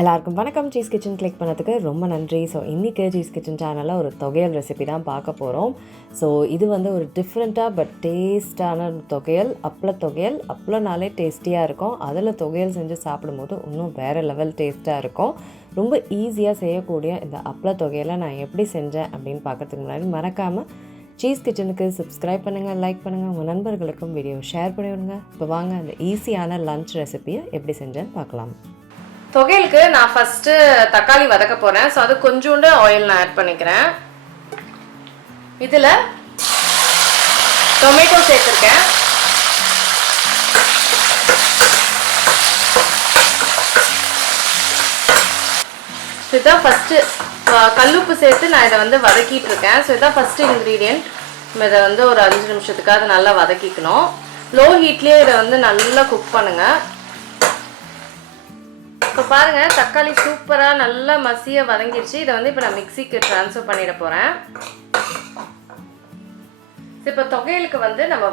எல்லாருக்கும் வணக்கம். Cheese kitchen click பண்ணதுக்கு ரொம்ப நன்றி. ஸோ இன்றைக்கி சீஸ் கிச்சன் சேனலில் ஒரு தொகையல் ரெசிபி தான் பார்க்க போகிறோம். ஸோ இது வந்து ஒரு டிஃப்ரெண்ட்டாக பட் டேஸ்டான தொகையல். தொகையல் அப்பளம்னாலே டேஸ்டியாக இருக்கும். அதில் தொகையல் செஞ்சு சாப்பிடும்போது இன்னும் வேறு லெவல் டேஸ்ட்டாக இருக்கும். ரொம்ப ஈஸியாக செய்யக்கூடிய இந்த தொகையலை நான் எப்படி செஞ்சேன் அப்படின்னு பார்க்குறதுக்கு முன்னாடி மறக்காமல் சீஸ் கிச்சனுக்கு சப்ஸ்கிரைப் பண்ணுங்கள், லைக் பண்ணுங்கள், உங்கள் நண்பர்களுக்கும் வீடியோ ஷேர் பண்ணிவிடுங்க. இப்போ வாங்க அந்த ஈஸியான லன்ச் ரெசிபியை எப்படி செஞ்சேன்னு பார்க்கலாம். தொகையலுக்கு நான் ஃபஸ்ட்டு தக்காளி வதக்க போகிறேன். ஸோ அது கொஞ்சோண்டு ஆயில் நான் ஆட் பண்ணிக்கிறேன். இதில் டொமேட்டோ சேர்த்துருக்கேன். இதுதான் ஃபஸ்ட்டு கல்லுப்பு சேர்த்து நான் இதை வந்து வதக்கிட்டு இருக்கேன். ஸோ இதுதான் ஃபஸ்ட்டு இன்க்ரீடியன்ட். நம்ம இதை வந்து ஒரு 5 நிமிஷத்துக்காக நல்லா வதக்கிக்கணும். லோ ஹீட்லேயே இதை வந்து நல்லா குக் பண்ணுங்கள். இப்போ பாருங்கள், தக்காளி சூப்பராக நல்லா மசியாக வதங்கிடுச்சு. இதை வந்து இப்போ நான் மிக்சிக்கு ட்ரான்ஸ்ஃபர் பண்ணிட போகிறேன். இப்போ தொகையலுக்கு வந்து நம்ம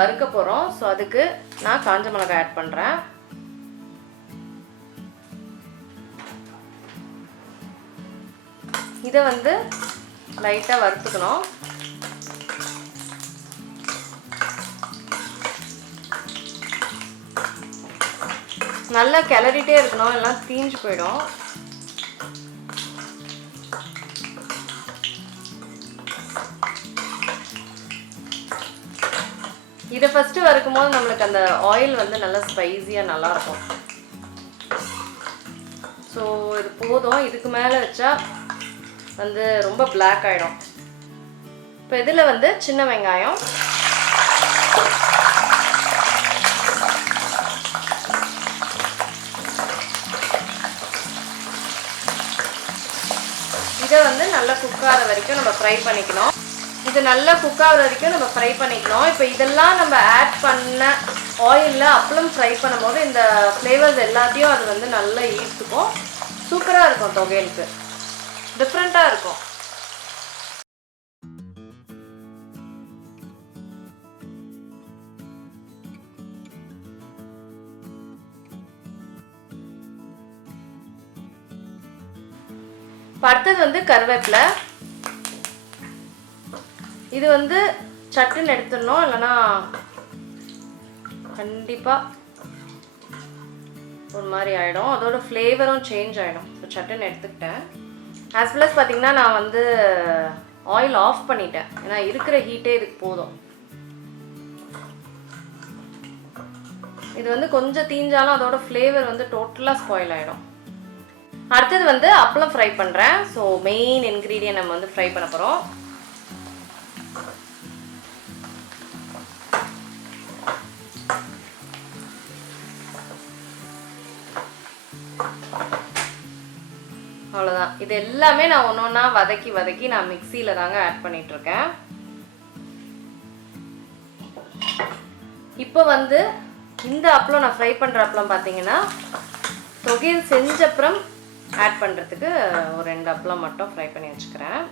வறுக்க போகிறோம். ஸோ அதுக்கு நான் காஞ்ச மிளகாய் ஆட் பண்ணுறேன். இதை வந்து லைட்டாக வறுத்துக்கணும். நல்லா கிளறிட்டே இருக்கணும், எல்லாம் தீஞ்சு போயிடும். இதை ஃபஸ்ட்டு வறுக்கும் போது நம்மளுக்கு அந்த ஆயில் வந்து நல்லா ஸ்பைஸியாக நல்லாயிருக்கும். ஸோ இது போதும். இதுக்கு மேலே வச்சா வந்து ரொம்ப பிளாக் ஆகிடும். இப்போ இதில் வந்து சின்ன வெங்காயம், இதை வந்து நல்லா குக் ஆகிற வரைக்கும் நம்ம ஃப்ரை பண்ணிக்கணும். இது நல்லா குக் ஆகிற வரைக்கும் நம்ம ஃப்ரை பண்ணிக்கணும். இப்போ இதெல்லாம் நம்ம ஆட் பண்ண ஆயிலில் அப்பளம் ஃப்ரை பண்ணும்போது இந்த ஃப்ளேவர்ஸ் எல்லாத்தையும் அது வந்து நல்லா ஈர்த்துக்கும். சூப்பராக இருக்கும். தொகையலுக்கு டிஃப்ரெண்ட்டாக இருக்கும். அடுத்தது வந்து கருவேப்பிலை. இது வந்து சட்டுன்னு எடுத்துடணும், இல்லைன்னா கண்டிப்பாக ஒரு மாதிரி ஆகிடும். அதோட ஃப்ளேவரும் சேஞ்ச் ஆகிடும். ஸோ சட்டுன்னு எடுத்துக்கிட்டேன். ஆஸ் ப்ளஸ் பார்த்திங்கன்னா நான் வந்து ஆயில் ஆஃப் பண்ணிட்டேன். ஏன்னா இருக்கிற ஹீட்டே இதுக்கு போதும். இது வந்து கொஞ்சம் தீஞ்சாலும் அதோட ஃப்ளேவர் வந்து டோட்டலாக ஸ்பாயில் ஆகிடும். அடுத்தது வந்து அப்பளம் ஃப்ரை பண்ணுறேன். ஸோ மெயின் இன்க்ரீடியன்ட் நம்ம வந்து ஃப்ரை பண்ண போகிறோம். அவ்வளோதான். இது எல்லாமே நான் ஒன்று ஒன்றா வதக்கி நான் மிக்சியில் தாங்க ஆட் பண்ணிகிட்ருக்கேன். இப்போ வந்து இந்த அப்பளம் நான் ஃப்ரை பண்ணுற அப்பளம் பார்த்தீங்கன்னா தொகையல் செஞ்சப்புறம் ஆட் பண்ணுறதுக்கு ஒரு 2 அப்பளம் மட்டும் ஃப்ரை பண்ணி வச்சுக்கிறேன்.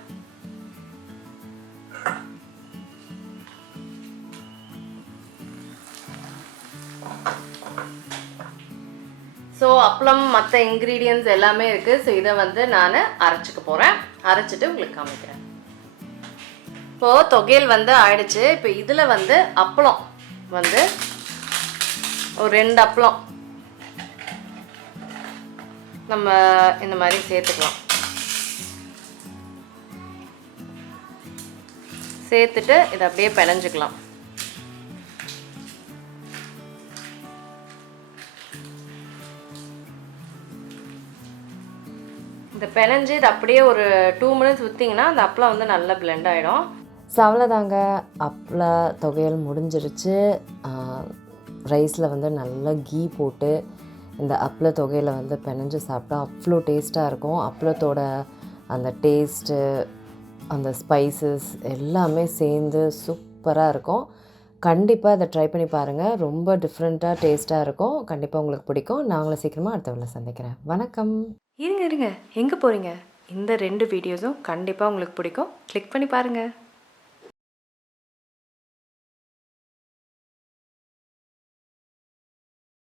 ஸோ அப்பளம் மற்ற இன்க்ரீடியன்ட்ஸ் எல்லாமே இருக்குது. ஸோ இதை வந்து நான் அரைச்சிக்க போகிறேன். அரைச்சிட்டு உங்களுக்கு காமிக்கிறேன். இப்போது தொகையல் வந்து ஆயிடுச்சு. இப்போ இதில் வந்து அப்பளம் வந்து ஒரு 2 அப்பளம் நம்ம இந்த மாதிரி சேர்த்துக்கலாம். சேர்த்துட்டு இதை அப்படியே பிணைஞ்சிக்கலாம். இந்த பிணைஞ்சு இது அப்படியே ஒரு 2 மினிட்ஸ் ஊற்றிங்கன்னா அந்த அப்பளம் வந்து நல்லா பிளெண்ட் ஆகிடும். ஸோ அவ்வளோதாங்க, தொகையல் முடிஞ்சிருச்சு. ரைஸில் வந்து நல்லா கீ போட்டு இந்த தொகையில் வந்து பிணைஞ்சு சாப்பிட்டா அவ்வளோ டேஸ்ட்டாக இருக்கும். அப்பளத்தோட அந்த டேஸ்ட்டு, அந்த ஸ்பைசஸ் எல்லாமே சேர்ந்து சூப்பராக இருக்கும். கண்டிப்பாக இதை ட்ரை பண்ணி பாருங்கள். ரொம்ப டிஃப்ரெண்ட்டாக டேஸ்ட்டாக இருக்கும். கண்டிப்பாக உங்களுக்கு பிடிக்கும். நான் உங்களை சீக்கிரமாக அடுத்த வேலை சந்திக்கிறேன். வணக்கம். இருங்க எங்கே போகிறீங்க? இந்த 2 வீடியோஸும் கண்டிப்பாக உங்களுக்கு பிடிக்கும். கிளிக் பண்ணி பாருங்கள்.